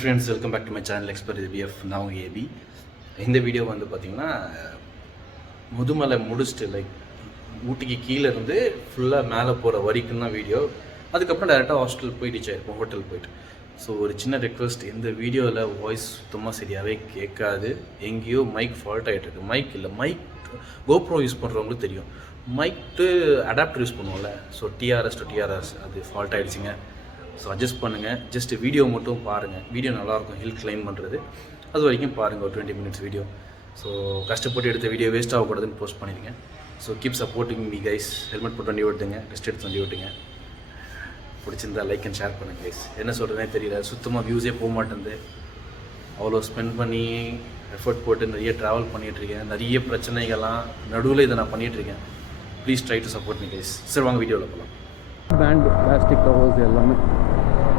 Friends, welcome back to my channel expert BF. நான் AB. இந்த video வந்து பார்த்திங்கன்னா முதுமலை முடிச்சுட்டு லைக் ஊட்டிக்கு கீழே இருந்து ஃபுல்லாக மேலே போகிற வரைக்கும் தான் வீடியோ. அதுக்கப்புறம் டேரெக்டாக ஹாஸ்டல் போய் ரீச் ஆகிருப்போம், ஹோட்டல் போயிட்டு. ஸோ ஒரு சின்ன ரெக்வஸ்ட், இந்த வீடியோவில் வாய்ஸ் சுத்தமாக சரியாகவே கேட்காது. எங்கேயோ மைக் ஃபால்ட் ஆகிட்டுருக்கு. மைக் இல்லை, மைக் கோப்ரோ யூஸ் பண்ணுறவங்களுக்கு தெரியும். மைக்கு அடாப்டர் யூஸ் பண்ணுவோம்ல, ஸோ டிஆர்எஸ் டு டிஆர்எஸ் அது ஃபால்ட் ஆகிடுச்சிங்க. ஸோ அட்ஜஸ்ட் பண்ணுங்கள். ஜஸ்ட் வீடியோ மட்டும் பாருங்கள். வீடியோ நல்லாயிருக்கும், ஹில் கிளைம் பண்ணுறது. அது வரைக்கும் பாருங்கள், ஒரு 20 minutes வீடியோ. ஸோ கஷ்டப்பட்டு எடுத்த வீடியோ வேஸ்ட் ஆகக்கூடாதுன்னு போஸ்ட் பண்ணிடுங்க. So keep supporting me guys. Helmet போட்டு வண்டி ஓட்டுங்க, ரெஸ்ட் எடுத்து வண்டி ஓட்டுங்க. பிடிச்சிருந்தா லைக் அண்ட் ஷேர் பண்ணுங்கள் கைஸ். என்ன சொல்கிறதுனே தெரியல, சுத்தமாக வியூஸே போக மாட்டேங்குது. அவ்வளோ ஸ்பெண்ட் பண்ணி எஃபர்ட் போட்டு நிறைய ட்ராவல் பண்ணிகிட்ருக்கேன். நிறைய பிரச்சனைகள்லாம் நடுவில் இதை நான் பண்ணிகிட்ருக்கேன். Please try to support me guys. சரி, வாங்க வீடியோவில் போகலாம். பேண்ட் பிளாஸ்டிக் கவர்ஸ் எல்லாமே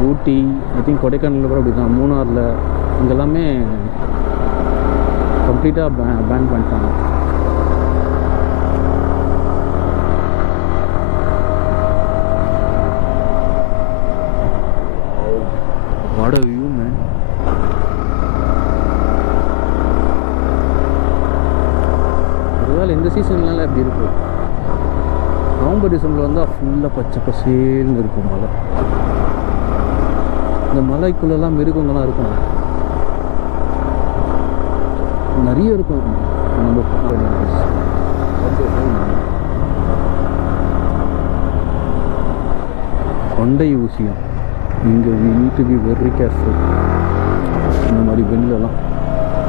ஊட்டி, ஐ திங்க் கொடைக்கானலில் கூட அப்படி தான், மூணாரில் இங்கெல்லாமே கம்ப்ளீட்டாக பேன் பண்ணிட்டாங்க. What a view, man. ஒருவேளை இந்த சீசன்லாம் எப்படி இருக்கும்? நவம்பர் டிசம்பரில் வந்தால் ஃபுல்லாக பச்சை பசேல்னு இருக்கும் மலை. இந்த மலைக்குள்ளெல்லாம் மிருகங்கள்லாம் இருக்கும், நிறைய இருக்கும். நம்ம கொண்டை ஊசியம் இங்கே need to be very careful. இந்த மாதிரி பெண்களெல்லாம்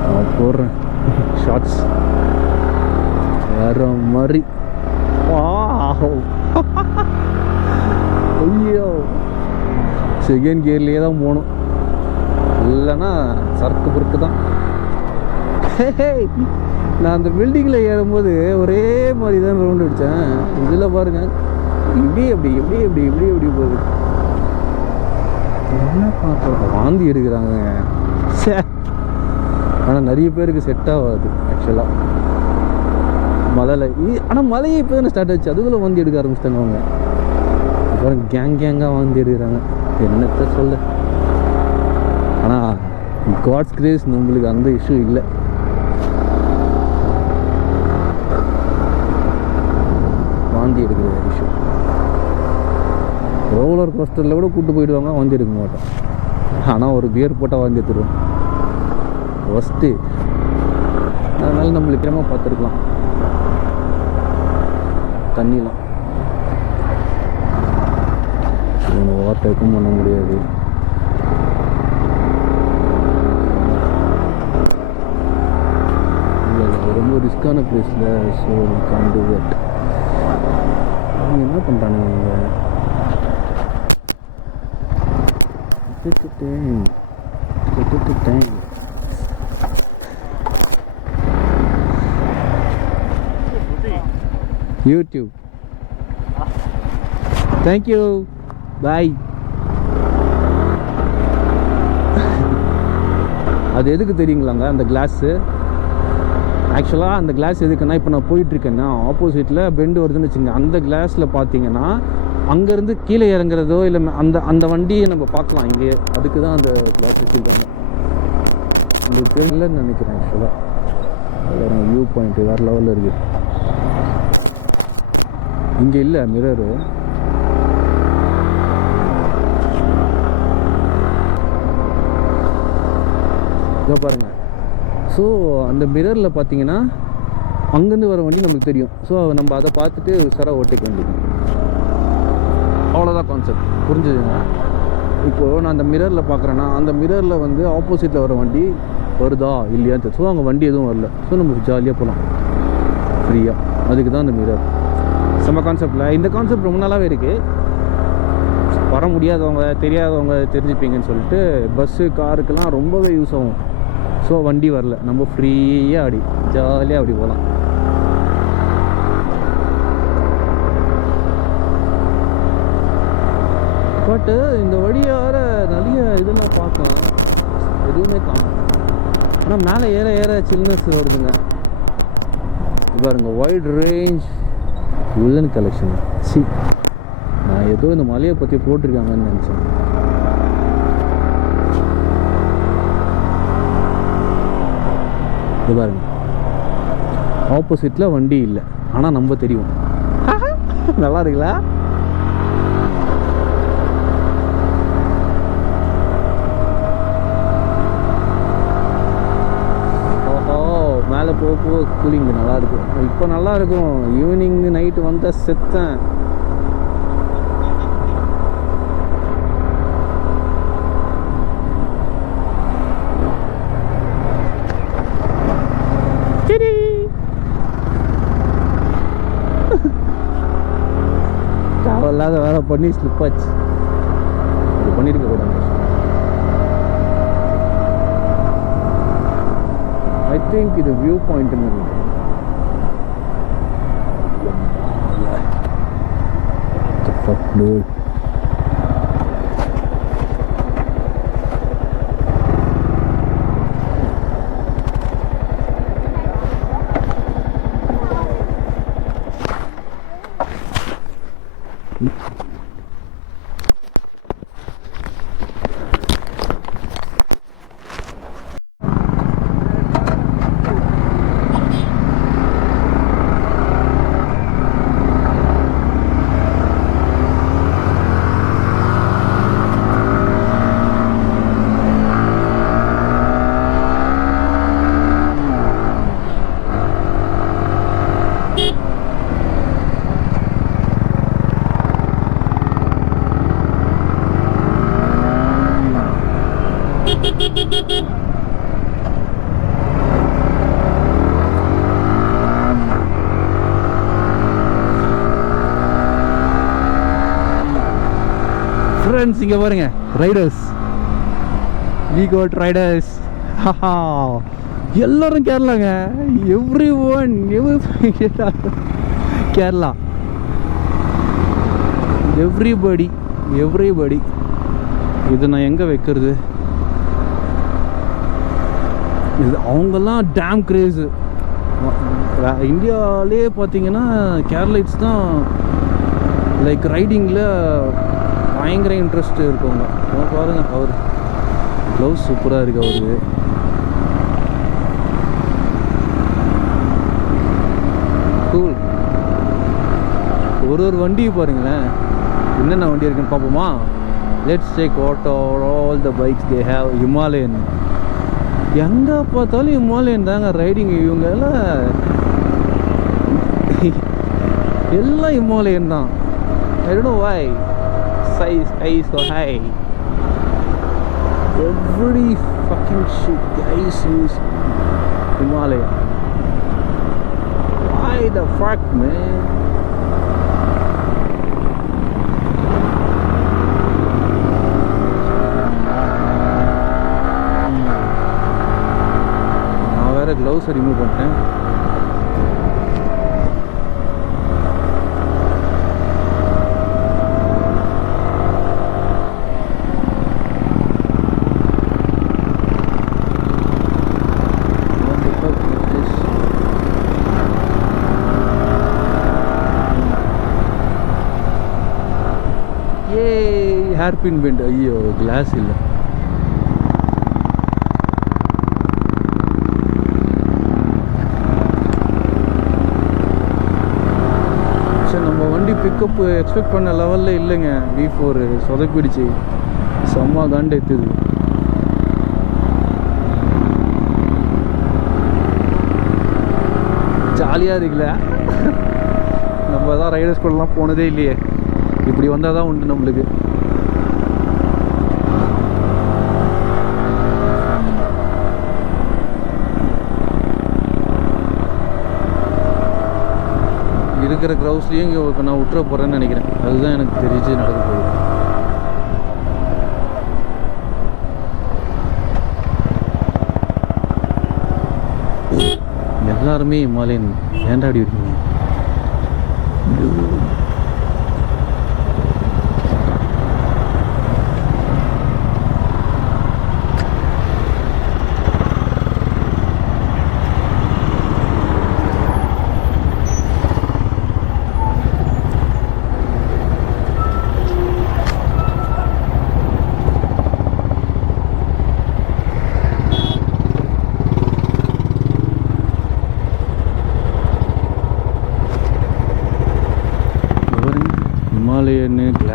நான் போடுறேன் ஷார்ட்ஸ் வேறு மாதிரி. ஐயோ, செகண்ட் கியர்லேயே தான் போகணும், இல்லைன்னா சரக்கு பொறுக்கு தான். நான் அந்த பில்டிங்கில் ஏறும்போது ஒரே மாதிரி தான் ரவுண்ட் அடித்தேன். இதில் பாருங்கள், இப்படி அப்படி எப்படி எப்படி எப்படி எப்படி போகுது. என்ன பார்க்குறோம், வாந்தி எடுக்கிறாங்க. ஆனால் நிறைய பேருக்கு செட் ஆகாது ஆக்சுவலாக மலையில். ஆனால் மலையை இப்போ தானே ஸ்டார்ட் ஆச்சு, அதுக்குள்ளே வாந்தி எடுக்க ஆரம்பிச்சிட்டாங்க அவங்க. அப்புறம் கேங்காக வாந்தி எடுக்கிறாங்க, என்னத்தை சொல்ல. ஆனால் காட்ஸ் கிரேஸ் நம்மளுக்கு அந்த இஷ்யூ இல்லை. வாந்தி எடுக்கிற இஷ்யூ ரோலர் கோஸ்டரில் கூட கூப்பிட்டு போயிடுவாங்க, வாந்தி எடுக்க மாட்டோம். ஆனால் ஒரு பியர் போட்டால் வாந்தி எடுத்துருவோம் ஃபஸ்ட்டு. அதனால நம்மளுக்கு கிரமாக பார்த்துருக்கலாம். தண்ணிலாம் இவனை ஓவர்டேக்கும் பண்ண முடியாது. இல்லை, ரொம்ப ரிஸ்கான பிளேஸில். So Khan to that. அவங்க என்ன பண்ணுறானுங்க இவங்க? யூடியூப். தேங்க்யூ, பாய். அது எதுக்கு தெரியுங்களாங்க அந்த கிளாஸு? ஆக்சுவலாக அந்த கிளாஸ் எதுக்குன்னா, இப்போ நான் போயிட்டுருக்கேன்னா ஆப்போசிட்டில் பெண்டு வருதுன்னு வச்சுங்க, அந்த கிளாஸில் பார்த்தீங்கன்னா அங்கேருந்து கீழே இறங்குறதோ இல்லை அந்த வண்டியை நம்ம பார்க்கலாம் இங்கே. அதுக்கு தான் அந்த கிளாஸ் வச்சுருக்காங்க. உங்களுக்கு தெரியலன்னு நினைக்கிறேன். ஆக்சுவலாக வேறு வியூ பாயிண்ட்டு வேறு லெவலில் இருக்குது. இங்கே இல்லை மிரரு. இதோ பாருங்கள். ஸோ அந்த மிரரில் பார்த்தீங்கன்னா அங்கேருந்து வர வண்டி நமக்கு தெரியும். ஸோ நம்ம அதை பார்த்துட்டு உஷாராக ஓட்டிக்க வேண்டியது. அவ்வளோதான் கான்செப்ட், புரிஞ்சுதுங்க? இப்போது நான் அந்த மிரரில் பார்க்குறேன்னா அந்த மிரரில் வந்து ஆப்போசிட்டில் வர வண்டி வருதா இல்லையான்னு தெரியும். ஸோ அங்கே வண்டி எதுவும் வரல. ஸோ நம்ம ஜாலியாக போகலாம் ஃப்ரீயாக. அதுக்கு தான் அந்த மிரர். செம்ம கான்செப்டில். இந்த கான்செப்ட் ரொம்ப நாளாகவே இருக்குது. வர முடியாதவங்க தெரியாதவங்க தெரிஞ்சுப்பீங்கன்னு சொல்லிட்டு பஸ்ஸு காருக்கெல்லாம் ரொம்பவே யூஸ் ஆகும். ஸோ வண்டி வரல, நம்ம ஃப்ரீயாக அப்படி ஜாலியாக அப்படி போகலாம். பட்டு இந்த வழியார நிறைய இதெல்லாம் பார்க்கலாம், எதுவுமே காணும். ஆனால் மேலே ஏற ஏற சில்னஸ் வருதுங்க. பாருங்க, வைட் ரேஞ்ச் வில்லன் கலெக்ஷன். நான் ஏதோ இந்த மலையை பற்றி போட்டிருக்காங்கன்னு நினச்சேன். இது பாருங்க, ஆப்போசிட்டில் வண்டி இல்லை, ஆனால் நம்ம தெரியும். நல்லா இருக்குல்ல? மேலே போக போக கூலிங் நல்லாயிருக்கும். இப்போ நல்லாயிருக்கும், ஈவினிங் நைட்டு வந்தால் செத்தேன். சரி, தேவையில்லாத வேலை பண்ணி ஸ்லிப்பாச்சு. இது பண்ணியிருக்க கூடாது. ஐ திங்க் இது வியூ பாயிண்ட்னு இருக்கு. ஃப்ரெண்ட்ஸ், இங்கே பாருங்க, ரைடர்ஸ், வி கோட் ரைடர்ஸ். எல்லாரும் கேரளாங்க, எவ்ரி ஒன், கேரளா, எவ்ரிபடி. இது நான் எங்கே வைக்கிறது? இது அவங்கெல்லாம் டேம் கிரேஸு. இந்தியாவிலே பார்த்தீங்கன்னா கேரளைட்ஸ் தான் லைக் ரைடிங்கில் பயங்கர இன்ட்ரெஸ்ட் இருக்கவங்க. பாருங்கள், அவர் க்ளவுஸ் சூப்பராக இருக்குது அவருக்கு. கூல். ஒரு வண்டி பாருங்களேன், என்னென்ன வண்டி இருக்குன்னு பார்ப்போமா? Let's take all the bikes they have. Himalayan, எங்கே பார்த்தாலும் ஹிமாலயன் தாங்க ரைடிங். இவங்க எல்லாம் ஹிமாலயன் தான். I don't know why. Sky is so high. Every fucking shit guys use Himalaya. Why the fuck, man? நான் வேற gloves ரிமூவ் பண்ணிட்டேன். Hairpin bend. ஐயோ, கிளாஸ் இல்லை. சரி, நம்ம வண்டி பிக்கப் எக்ஸ்பெக்ட் பண்ண லெவலில் இல்லைங்க. V4 சொதப்பிடுச்சு, செம்ம காண்டு எத்துது. ஜாலியாக இருக்குல்ல? நம்ம தான் ரைடர் ஸ்கூல்லாம் போனதே இல்லையே. இப்படி வந்தால் தான் உண்டு நம்மளுக்கு. இருக்கிற க்ரௌஸ்லேயும் இங்கே இப்போ நான் விட்டுற போகிறேன்னு நினைக்கிறேன். அதுதான் எனக்கு தெரிஞ்சு நடக்க போகுது. எல்லாருமே ஹிமாலயன் ஏண்டாடி இருக்கீங்க.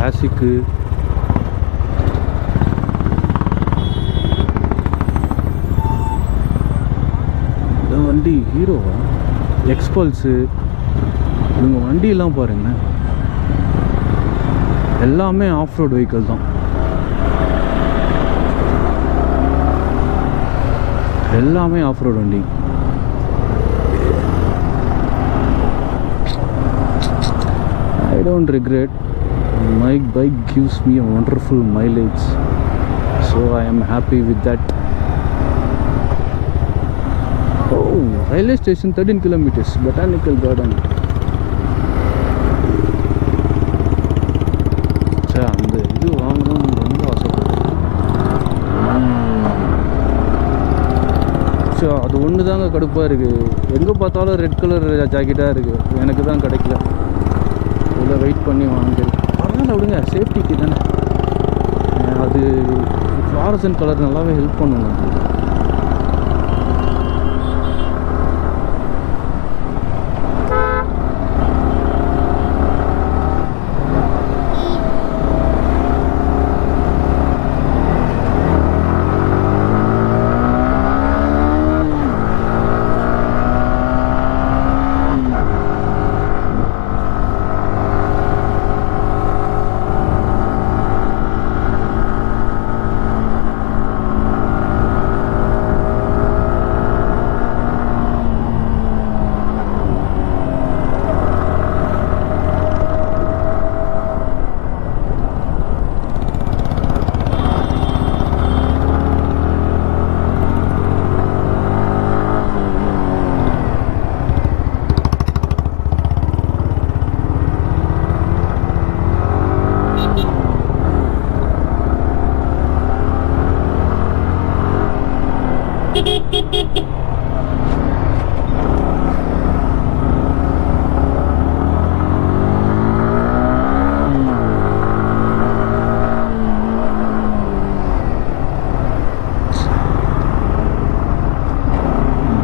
கிளாசிக்கு. இந்த வண்டி ஹீரோவா, எக்ஸ்பல்ஸு, இவங்க வண்டியெல்லாம் பாருங்க, எல்லாமே ஆஃப் ரோட் வெஹிக்கிள் தான். எல்லாமே ஆஃப் ரோட் வண்டி. I don't regret. My bike gives me a wonderful mileage, so I am happy with that. Oh, railway station 13 kilometers, botanical garden. அந்த இது வாங்கணும்னு ரொம்ப ஆசைப்படுறேன். அது ஒன்று தாங்க கடுப்பாக இருக்குது. எங்கே பார்த்தாலும் ரெட் கலர் ஜாக்கெட்டாக இருக்குது, எனக்கு தான் கிடைக்கல. இதை வெயிட் பண்ணி வாங்கி பரவாயில்ல விடுங்க, சேஃப்டிக்கு தானே. அது ஃப்ளாரசன்ட் கலர் நல்லாவே ஹெல்ப் பண்ணுங்க.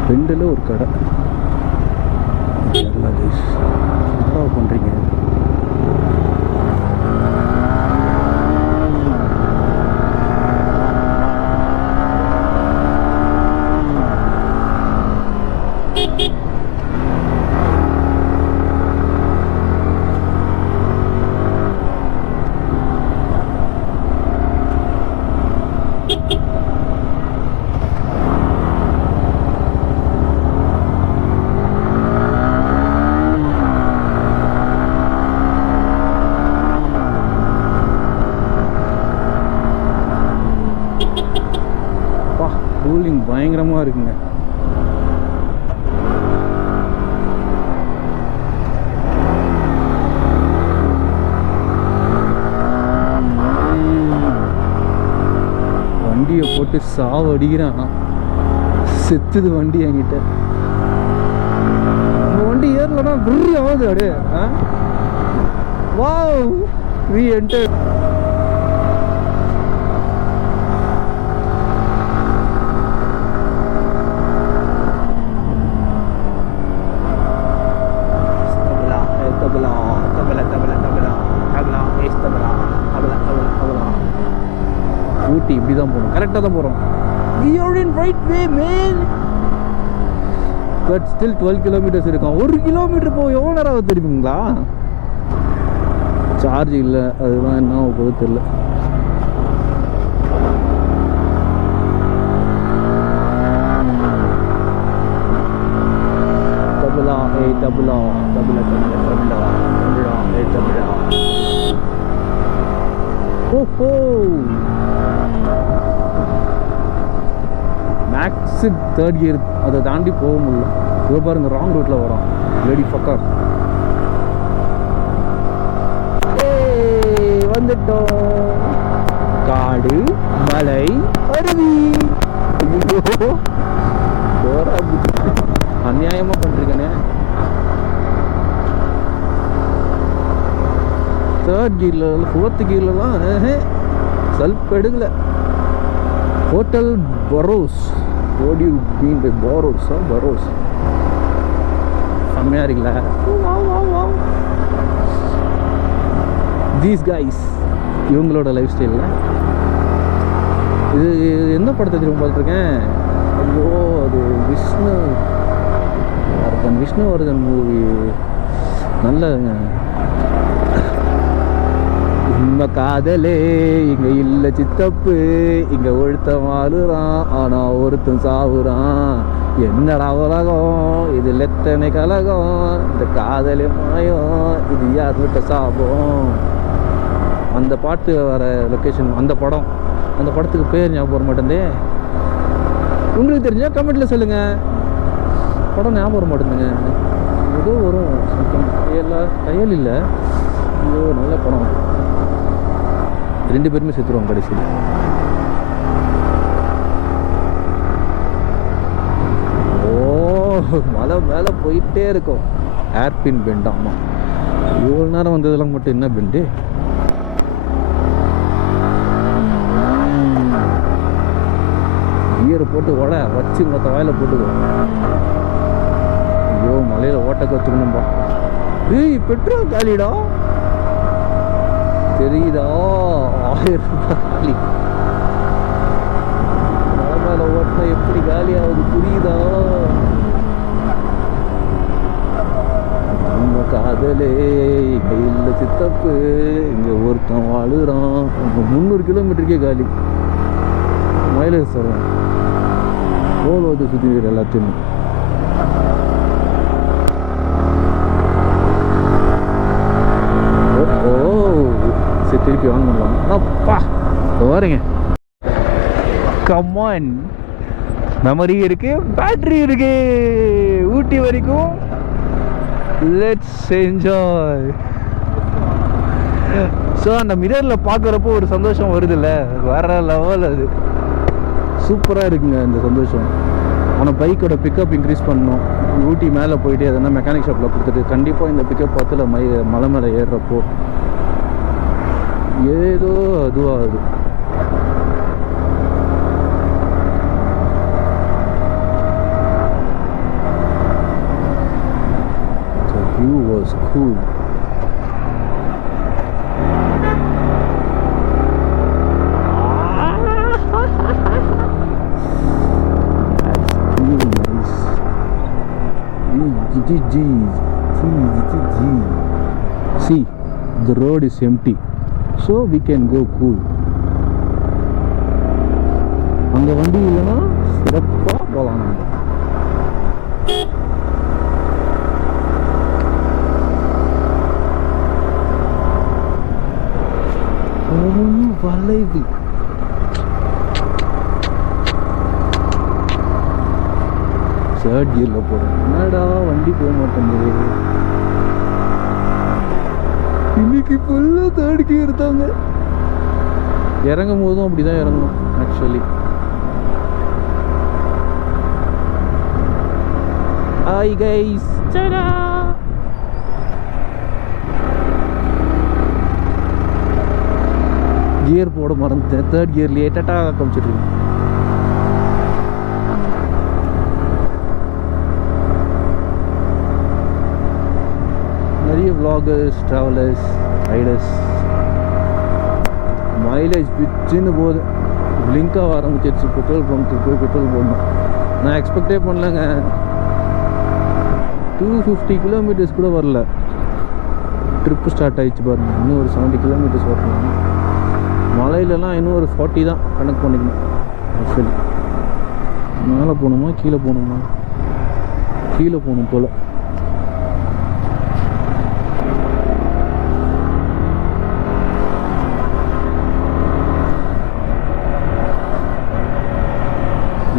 பெண்டில் ஒரு கடை. என்ன பண்ணுறீங்க? கூலிங் பயங்கரமாக இருக்குங்க. வண்டியை போட்டு சாவு அடிக்கிறான், செத்துது வண்டி என்கிட்ட. நம்ம வண்டி ஏறலன்னா விரு ஆகுது அப்படியே. Wow, we entered. ஊட்டி இப்படி தான் போகணும், கரெக்டாக தான் போகிறோம். We are in right way, man. But still 12 kilometers இருக்கும். 1 கிலோமீட்டர் போக எவ்வளோ நேரம் ஆகுது தெரியுங்களா? சார்ஜ் இல்லை, அதுதான் என்ன போகுது தெரியல. தபலா ஏ தபலா தபலா தபலா தபலா தபலா ஏ தபலா. ஓஹோ, மேக்ஸு 3rd கியர், அதை தாண்டி போக முடியல. இதோ பாருங்க, ராங் ரூட்டில் வரோம். லேடி ஃபக்கர் வந்துட்டோம். காடு, மலை, அருவி. அநியாயமாக பண்ணுறீங்கண்ணே. 3rd கியரில் 4th கியர்லாம் செல்ஃப் எடுக்கல. Hotel burrows. What do you mean by borrows? Burrows. செம்மையாக இருக்குல்ல? தீஸ் கைஸ் இவங்களோட லைஃப் ஸ்டைலில் இது என்ன படத்தை திரும்ப பார்த்துருக்கேன். ஐயோ அது விஷ்ணுவர்தன் மூவி நல்லதுங்க. உண்மை காதலே இங்கே இல்லை சித்தப்பு, இங்கே ஒருத்தன் வாழுறான் ஆனால் ஒருத்தன் சாவுறான். என்னடா உலகம் இது லெத்தனை கலகம், இந்த காதலே மாயம் இது யார் விட்ட சாபம். அந்த பாட்டு வர லொக்கேஷன் அந்த படத்துக்கு பேர் ஞாபகம் வர மாட்டேந்தே. உங்களுக்கு தெரிஞ்சா கமெண்ட்டில் சொல்லுங்கள். படம் ஞாபகம் வர மாட்டேங்குங்க. ஏதோ வரும் சம்திங் கையல் இல்லை. ஐயோ நல்ல படம். 2 பேருமே செத்துருவாங்க கடைசியில். ஓ மலை மேலே போயிட்டே இருக்கும். Hairpin bend. ஆமாம் இவ்வளோ நேரம் வந்ததெல்லாம் மட்டும் என்ன பெண்டு. கியரை போட்டு வச்சு மொத்த வாயில் போட்டுக்கோ. ஐயோ மலையில் ஓட்ட கற்றுக்கணும்பா. ஏய் பெட்ரோல் காலிடா தெரியுதா? 1000 ரூபாய் காலி. மலை மேலே ஓட்டினா எப்படி காலி ஆகுது புரியுதா? நம்ம காதலே இங்கே இல்லை சித்தப்பு, இங்கே ஒருத்தன் வாழுறான். 300 கிலோமீட்டருக்கே காலி. மைலேஜ் தரும். ஓலோது சுற்றி எல்லாத்தையுமே. ஓ சரி திருப்பி வாங்க பண்ணலாம். அப்பா வரீங்க. கமான் மெமரி இருக்கு, பேட்டரி இருக்கு. ஊட்டி வரைக்கும் லெட்ஸ் என்ஜாய். ஸோ அந்த மிரரில் பார்க்குறப்போ ஒரு சந்தோஷம் வருதுல்ல, வேற லெவல். அது சூப்பராக இருக்குங்க இந்த சந்தோஷம். ஆனால் பைக்கோட பிக்கப் இன்க்ரீஸ் பண்ணணும். ஊட்டி மேலே போயிட்டு எதனா மெக்கானிக் ஷாப்பில் கொடுத்துட்டு கண்டிப்பாக இந்த பிக்கப் பார்த்துல மலை மேலே ஏறுறப்போ ஏதோ அதுவாகுது. The view was cool. See, the road is empty, so we can go cool. அங்கே வண்டி இல்லைன்னா சிறப்பாக போகலாம். நம்ம வளைவு தேர்ட் கியரில் போகிறோம். என்னடா வண்டி போக மாட்டேங்குது. இன்னைக்கு ஃபுல்லாக தேர்ட் கியர் தாங்க. இறங்கும் போதும் அப்படி தான் இறங்கணும் ஆக்சுவலி. ஹாய் கைஸ், கியர் போட மறந்துட்டேன். தேர்ட் கியர்லேயே டட்டா காமிச்சிட்டு இருக்கு. நிறைய vloggers, travelers, ரைடர்ஸ். மைலேஜ் பிச்சுன்னு போகுது. பிளிங்காக ஆரம்பிச்சிருச்சு. பெட்ரோல் பங்க்கு போய் பெட்ரோல் போடணும். நான் எக்ஸ்பெக்டே பண்ணலங்க. 250 கிலோமீட்டர்ஸ் கூட வரல. ட்ரிப்பு ஸ்டார்ட் ஆகிடுச்சு பாருங்க. இன்னும் ஒரு 70 கிலோமீட்டர்ஸ் வரணும். மலையிலலாம் இன்னும் ஒரு 40 தான் கணக்கு பண்ணிக்கணும் ஆக்சுவலி. மேலே போகணுமா கீழே போகணுமா? கீழே போகணும் போல்.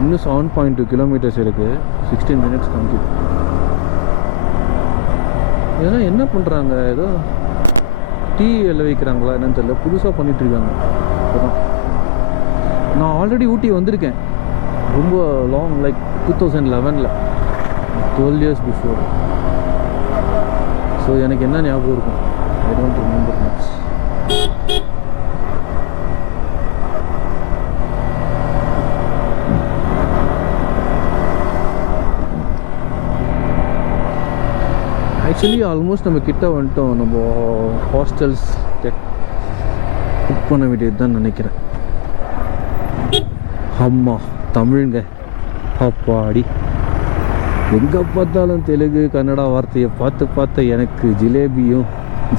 இன்னும் 7.2 கிலோமீட்டர்ஸ் இருக்குது. 16 மினிட்ஸ் காமிக்குது. இதெல்லாம் என்ன பண்ணுறாங்க? ஏதோ டீ எல்ல வைக்கிறாங்களா என்னன்னு தெரியல. புதுசாக பண்ணிகிட்ருக்காங்க. இப்போதான் நான் ஆல்ரெடி ஊட்டி வந்திருக்கேன். ரொம்ப long, like 2011 12 years before. So எனக்கு என்ன ஞாபகம் இருக்கும்? I don't remember much. Actually almost நம்ம கிட்ட வந்துட்டோம். நம்ம ஹாஸ்டல்ஸ் புக் பண்ண வேண்டியது தான் நினைக்கிறேன். அம்மா தமிழுங்க, அப்பாடி. எங்கே பார்த்தாலும் தெலுங்கு கன்னடா வார்த்தையை பார்த்து எனக்கு ஜிலேபியும்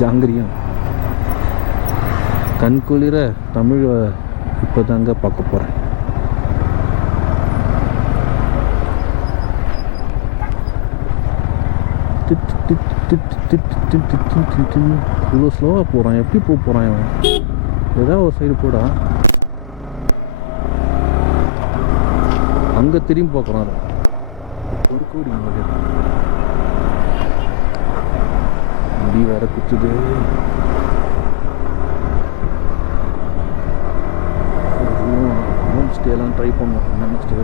ஜாங்கிரியும் கண் குளிர தமிழ் இப்போ தாங்க பார்க்க போகிறேன். இவ்வளோ ஸ்லோவாக போகிறான், எப்படி போகிறான் இவன்? ஏதாவது ஒரு சைடு போடா. அங்கே திரும்பி பார்க்குறான். ஒரு கோடி முடி வேற குத்துது. ஹோம் ஸ்டேலாம் ட்ரை பண்ணோம். என்னென்ன ஸ்டே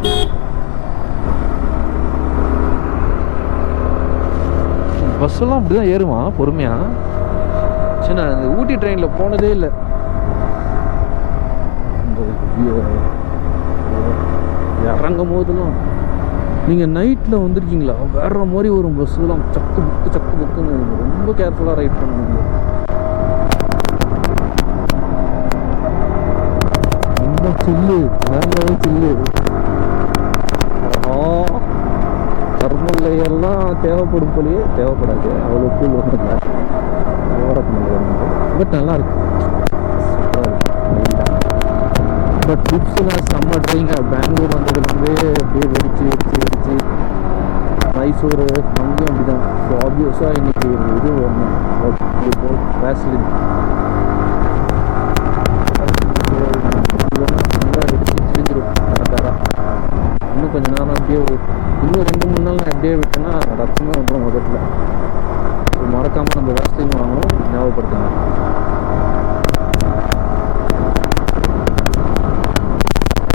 பஸ்ஸெல்லாம் அப்படி தான் ஏறுமா பொறுமையாக? சரி, நான் இந்த ஊட்டி ட்ரெயினில் போனதே இல்லை. இறங்கும் போதெல்லாம் நீங்கள் நைட்டில் வந்திருக்கீங்களா, வேற மாதிரி வரும் பஸ்ஸெல்லாம். சக்கு புக்குன்னு ரொம்ப கேர்ஃபுல்லாக ரைட் பண்ணுவாங்க. ரொம்ப சில்லு, வேற லெவல் சில்லு. தர்மலையெல்லாம் தேவைப்படும் போலயே தேவைப்படாது, அவ்வளோ கூல் ஒன்றும் பட் நல்லா இருக்கு, சூப்பராக இருக்கு. பட் ட்ரிப்ஸ்லாம் செம்ம ட்ரைங்க. பெங்களூர் வந்ததுலேருந்து அப்படியே வெடிச்சு மைசூர் அங்கேயும் அப்படி தான். ஸோ ஆப்வியஸாக இன்னைக்கு இது வரணும், வேஸ்லின் நல்லா வெடிச்சு கிழிஞ்சிடும் கரெக்டாக. இன்னும் கொஞ்சம் நேரம் அப்படியே இன்னும் 2-3 நாள் நான் அப்படியே விட்டேன்னா ரத்தமாக வந்துடும் முதல்ல. ஸோ மறக்காமல் நம்ம வேஸ்லின் வாங்கணும், ஞாபகப்படுத்துங்க.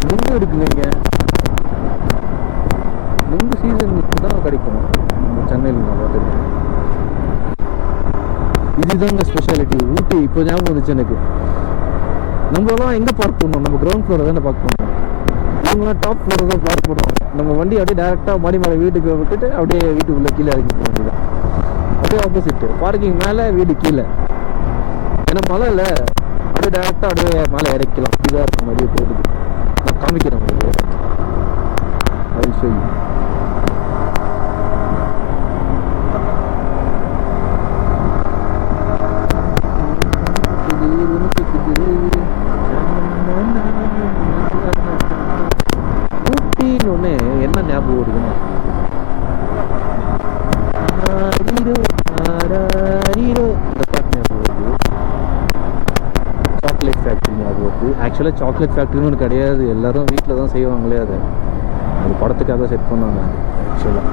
நுங்கு இருக்குங்க இங்கே. நுங்கு சீசனுக்கு தான் கிடைக்கும் நம்ம சென்னையில். நான் பார்த்துருக்கேன். இதுதாங்க ஸ்பெஷாலிட்டி ஊட்டி. இப்போ ஞாபகம் வந்துச்சு எனக்கு. நம்மளெல்லாம் எங்கே பார்க் பண்ணோம்? நம்ம கிரவுண்ட் ஃப்ளோரை தானே பார்க் பண்ணோம். இவங்களாம் டாப் ஃப்ளோரை தான் பார்க் பண்ணுவோம். நம்ம வண்டி அப்படியே டேரெக்டாக மாடி மேலே வீட்டுக்கு விட்டுட்டு அப்படியே வீட்டுக்குள்ளே கீழே இறக்கி போக வேண்டியதான். அப்படியே ஆப்போசிட்டு பார்க்கிங் மேலே, வீடு கீழே. ஏன்னா மழை இல்லை, அப்படியே டேரெக்டாக அப்படியே மேலே இறக்கலாம். இதாக இருக்க மாதிரியே போகுது. நான் காமிக்கிறேன் உங்களுக்கு. அது சரி. ஊட்டின்னு ஒன்று என்ன ஞாபகம் வருதுன்னா, இந்த பாட்டு ஞாபகம் வருது. சாக்லேட் ஃபேக்ட்ரி ஞாபகம் வருது. ஆக்சுவலாக சாக்லேட் ஃபேக்ட்ரின்னு ஒன்று கிடையாது, எல்லோரும் வீட்டில் தான் செய்வாங்களே. அது படத்துக்காக செட் பண்ணாங்க. ஆக்சுவலாக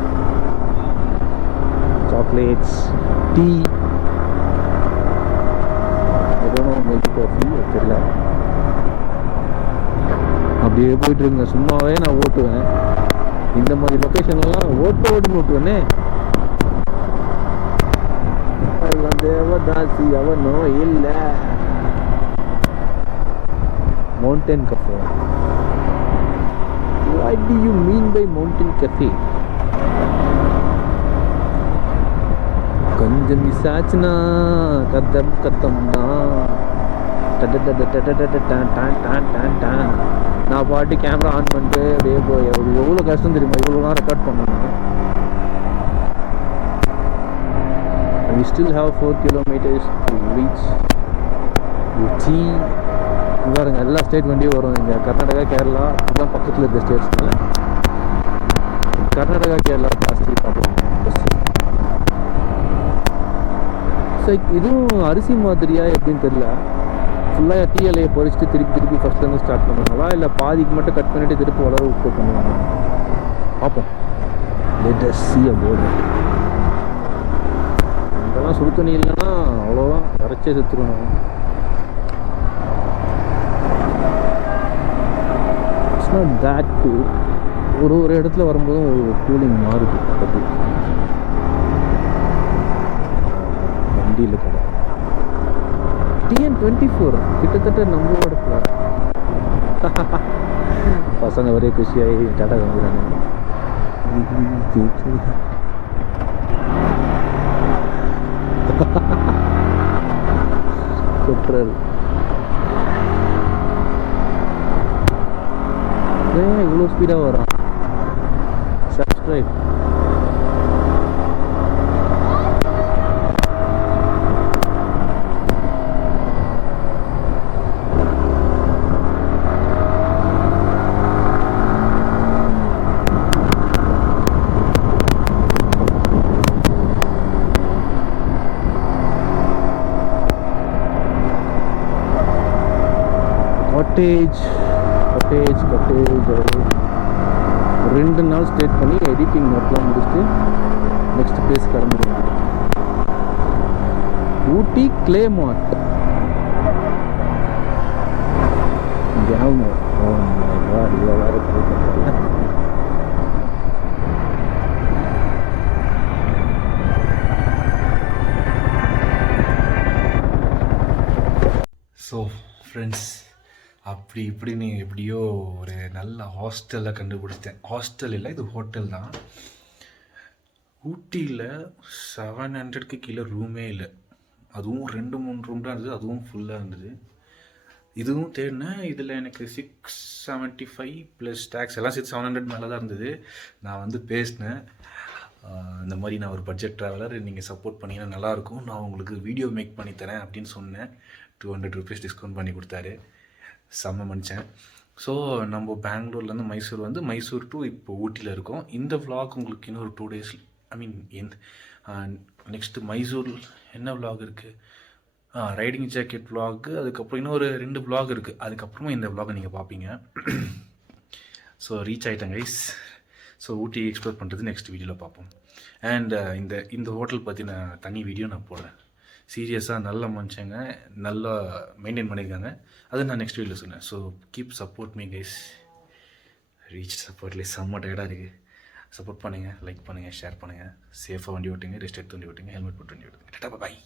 சாக்லேட்ஸ், டீ, மில்க் காஃபி தெரியல. அப்படியே போயிட்டுருங்க. சும்மாவே நான் ஓட்டுவேன் இந்த மாதிரி லொக்கேஷன்லாம். ஓட்டுன்னு ஓட்டுவேனே. தேவதாசி அவனோ இல்லை. Mountain cafe. What do you mean by mountain cafe? கொஞ்சம் மிஸ் ஆச்சுன்னா கத்தம் தான். நான் பாட்டு கேமரா ஆன் பண்ணிட்டு அப்படியே போய் எவ்வளோ கஷ்டம் தெரியுமா இவ்வளோலாம் ரெக்கார்ட் பண்ணணும். We still have 4 kilometers to reach Uchi. பாருங்க, எல்லா ஸ்டேட் வண்டியும் வரும் இங்கே. கர்நாடகா, கேரளா இதெல்லாம் பக்கத்தில் இருக்க ஸ்டேட்ஸ்னால கர்நாடகா, கேரளா ஜாஸ்தி பார்க்கலாம் பஸ்ஸு. ஸோ இதுவும் அரிசி மாதிரியா எப்படின்னு தெரியல. ஃபுல்லாக டீ இலையை பொறிச்சிட்டு திருப்பி ஃபஸ்ட்லேருந்து ஸ்டார்ட் பண்ணுவாங்களா, இல்லை பாதிக்கு மட்டும் கட் பண்ணிவிட்டு திருப்பி வளர விட்டு பண்ணுவாங்க. பார்ப்போம். Let us see about it. இதெல்லாம் சுடு தண்ணி இல்லைன்னா அவ்வளோதான், வரைச்சே செத்துருவோம். It's not that cool. ஒரு இடத்துல வரும்போதும் ஒரு கூலிங் மாறுது. அது வண்டியில் கடை TN24 கிட்டத்தட்ட நம்ம இடத்துல பசங்க ஒரே குஷியாகி டாட்டா காமிக்கிறாங்க. பெட்ரோல் ஏன் இவ்வளோ ஸ்பீடாக வரான்? சப்ஸ்கிரைப். கட்டேஜ் 2 நாள் ஸ்டேட் பண்ணி எடிட்டிங் ஒர்க்லாம் முடிச்சுட்டு நெக்ஸ்ட் பிளேஸ் கிளம்பிடுவோம். ஊட்டி கிளேமார்ட். ஸோ ஃப்ரெண்ட்ஸ், அப்படி இப்படின்னு எப்படியோ ஒரு நல்ல ஹாஸ்டலில் கண்டுபிடிச்சிட்டேன். ஹாஸ்டல் இல்லை, இது ஹோட்டல் தான். ஊட்டியில் 700க்கு கீழே ரூமே இல்லை. அதுவும் 2-3 ரூம் தான் இருந்தது, அதுவும் ஃபுல்லாக இருந்தது. இதுவும் தேடினேன். இதில் எனக்கு 675 ப்ளஸ் டேக்ஸ் எல்லாம் சேர்த்து 700 மேலே தான் இருந்தது. நான் வந்து பேசினேன், இந்த மாதிரி நான் ஒரு பட்ஜெட் ட்ராவலர், நீங்கள் சப்போர்ட் பண்ணிங்கன்னா நல்லாயிருக்கும், நான் உங்களுக்கு வீடியோ மேக் பண்ணி தரேன் அப்படின்னு சொன்னேன். 200 ருபீஸ் டிஸ்கவுண்ட் பண்ணி கொடுத்தாரு. செம்ம மனுஷன். ஸோ நம்ம பெங்களூர்லேருந்து மைசூர் வந்து மைசூர் டு இப்போ ஊட்டியில் இருக்கோம். இந்த vlog உங்களுக்கு இன்னொரு 2 days, ஐ மீன் நெக்ஸ்ட்டு மைசூர் என்ன vlog இருக்குது, ரைடிங் ஜாக்கெட் vlog, அதுக்கப்புறம் இன்னொரு 2 vlog இருக்குது. அதுக்கப்புறமா இந்த vlog நீங்கள் பார்ப்பீங்க. ஸோ ரீச் ஆகிட்டேன் கைஸ். ஸோ ஊட்டி எக்ஸ்ப்ளோர் பண்ணுறது நெக்ஸ்ட் வீடியோவில் பார்ப்போம். அண்ட் இந்த ஹோட்டல் பற்றி நான் தனி வீடியோ நான் போடுறேன். சீரியஸாக நல்ல மனுஷங்க, நல்லா மெயின்டைன் பண்ணியிருக்காங்க. அதை நான் நெக்ஸ்ட் வீடியோவில் சொன்னேன். So keep support me guys. Reach சப்போர்ட்லேயே செம்ம டயர்டாக இருக்குது. சப்போர்ட் பண்ணுங்கள், லைக் பண்ணுங்கள், ஷேர் பண்ணுங்கள். சேஃபாக வண்டி ஓட்டுங்க, ரெஸ்ட் எடுத்து வண்டி ஓட்டுங்க, ஹெல்மெட் போட்டு வண்டி ஓட்டுங்க. டாடா, பாய்.